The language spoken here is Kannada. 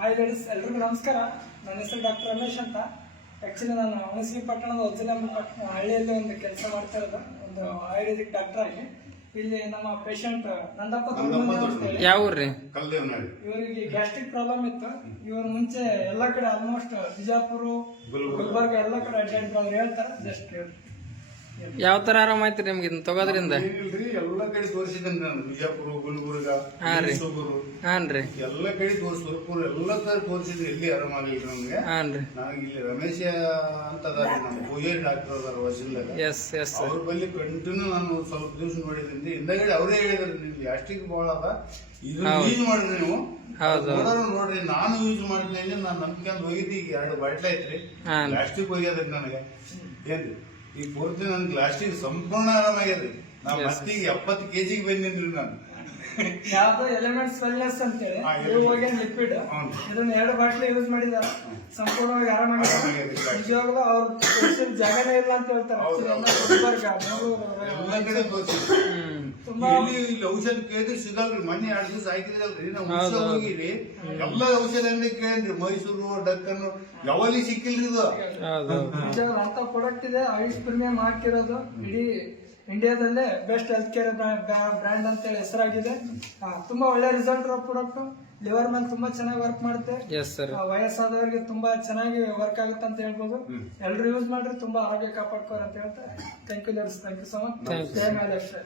ಹಾಯ್ ಲೇಡೀಸ್, ಎಲ್ರಿಗೂ ನಮಸ್ಕಾರ. ನನ್ನ ಹೆಸರು ಡಾಕ್ಟರ್ ರಮೇಶ್ ಅಂತ. ಆ್ಯಕ್ಚುಲಿ ನಾನು ಹುಣಸಗಿ ಪಟ್ಟಣದ ಹಳ್ಳಿಯಲ್ಲಿ ಒಂದು ಕೆಲಸ ಮಾಡ್ತಾ ಇರೋದು, ಒಂದು ಆಯುರ್ವೇದಿಕ್ ಡಾಕ್ಟರ್ ಆಗಿ. ಇಲ್ಲಿ ನಮ್ಮ ಪೇಷಂಟ್ ನಂದಪ್ಪ ಯಾವ ಊರ್ರಿ? ಇವರಿಗೆ ಗ್ಯಾಸ್ಟ್ರಿಕ್ ಪ್ರಾಬ್ಲಮ್ ಇತ್ತು. ಇವ್ರ ಮುಂಚೆ ಎಲ್ಲ ಕಡೆ ಆಲ್ಮೋಸ್ಟ್ ಬಿಜಾಪುರ, ಗುಲ್ಬರ್ಗ ಎಲ್ಲ ಕಡೆ ಅಡ್ಡಾಡಿದ್ರು. ಹೇಳ್ತಾರೆ, ಜಸ್ಟ್ ಯಾವ ತರ ಆರಾಮ ಆಯ್ತು ನಿಮ್ಗೆ ಇದನ್ನ ತಗೋದ್ರಿಂದ? ಎಲ್ಲ ಕಡೆ ತೋರಿಸಿದ್ದೇನೆ ನಾನು. ಬಿಜಾಪುರ, ಗುಲ್ಬರ್ಗ, ಹಾನ್ರಿ ಎಲ್ಲ ಕಡೆ ಸುರಪುರ ಎಲ್ಲ ಕಡೆ ತೋರಿಸಿದ್ರೆ ಎಲ್ಲಿ ಆರಾಮಾಗಿಲ್ಲ ನಮ್ಗೆ. ನನಗೆ ಇಲ್ಲಿ ರಮೇಶ ಅಂತ ನಮ್ಮ ಪೂಜಾರಿ ಡಾಕ್ಟರ್ ಅದಾರ ವಸೀಲ್ದಾಗ. ಅವ್ರ ಬಳಿ ಕಂಟಿನ್ಯೂ ನಾನು ಸ್ವಲ್ಪ ದಿವಸ ನೋಡಿದ್ರಿಂದ ಹಿಂದಗಡೆ ಅವರೇ ಹೇಳಿದ್ರು, ನಿಮ್ಗೆ ಗ್ಯಾಸ್ಟ್ರಿಕ್ ಬಹಳ ಅದ, ಇದನ್ನ ಯೂಸ್ ಮಾಡಿದ್ರಿ ನೀವು. ನೋಡ್ರಿ, ನಾನು ಯೂಸ್ ಮಾಡಿದ್ಮೇಲೆ ನಾನು ನಂಬಿಕೆ ಹೋಗಿದ್ದೆ. ಈಗ 2 ಬಾಟ್ಲಿ ಐತ್ರಿ ಗ್ಯಾಸ್ಟ್ರಿಕ್ ಹೋಗ್ಯದ ನನಗೆ. ಏನ್ರಿ ಈ ಪೂರ್ತಿ ನನ್ ಗ್ಯಾಸ್ಟ್ರಿಕ್ ಸಂಪೂರ್ಣ ಆರಾಮಾಗ್ಯದ್ರಿ. ನಾ ಮಸ್ತಿಗೆ 70 kg ಬಂದಿನ್ರಿ ನಾನು. ಯಾವ್ದು ಎಲಿಮೆಂಟ್ಸ್ ವೆಲ್ನೆಸ್ ಅಂತೇಳಿ ಲಿಕ್ವಿಡ್, ಇದನ್ನ 2 ಬಾಟ್ಲಿ ಯೂಸ್ ಮಾಡಿದಾರ, ಸಂಪೂರ್ಣವಾಗಿ ಆರಾಮಾಗಿದೆ. ನಿಜವಾಗ್ಲೂ ಅವ್ರ ಜಾಗನೇ ಇಲ್ಲ ಅಂತ ಹೇಳ್ತಾರೆ. ಎಲ್ಲ ಕಡೆ ಇಲ್ಲಿ ಔಷಧ ಕೇಳಿದ್ರಿ ಸಿಗಲ್ರಿ. ಮೊನ್ನೆ 2 ದಿವಸ ಹಾಕಿದ್ರಲ್ರಿ, ನಾವು ಔಷಧ ಹೋಗಿರಿ. ಎಲ್ಲ ಔಷಧ ಕೇಳಿದ್ರಿ, ಮೈಸೂರು, ಡಕ್ಕನ್ ಯಾವಲ್ಲಿ ಸಿಕ್ಕಿಲ್ರಿ ಇದು. ಅಂತ ಪ್ರಾಡಕ್ಟ್ ಇದೆ, ಆಯುಷ್ ಪ್ರೀಮಿಯಂ ಹಾಕಿರೋದು. ಇಡೀ ಇಂಡಿಯಾದಲ್ಲೇ ಬೆಸ್ಟ್ ಹೆಲ್ತ್ ಕೇರ್ ಬ್ರ್ಯಾಂಡ್ ಅಂತ ಹೇಳಿ ಹೆಸರಾಗಿದೆ. ತುಂಬಾ ಒಳ್ಳೆ ರಿಸಲ್ಟ್ ಇರೋ ಪ್ರಾಡಕ್ಟ್. ಲಿವರ್ ಮೇಲೆ ತುಂಬಾ ಚೆನ್ನಾಗಿ ವರ್ಕ್ ಮಾಡುತ್ತೆ. ವಯಸ್ಸಾದವರಿಗೆ ತುಂಬಾ ಚೆನ್ನಾಗಿ ವರ್ಕ್ ಆಗುತ್ತೆ ಅಂತ ಹೇಳ್ಬೋದು. ಎಲ್ರು ಯೂಸ್ ಮಾಡ್ರಿ, ತುಂಬಾ ಆರೋಗ್ಯ ಕಾಪಾಡ್ಕೋರ ಅಂತ ಹೇಳ್ತಾರೆ. Thank you so much. ಜೈ ಮಹಾರಾಷ್ಟ್ರ.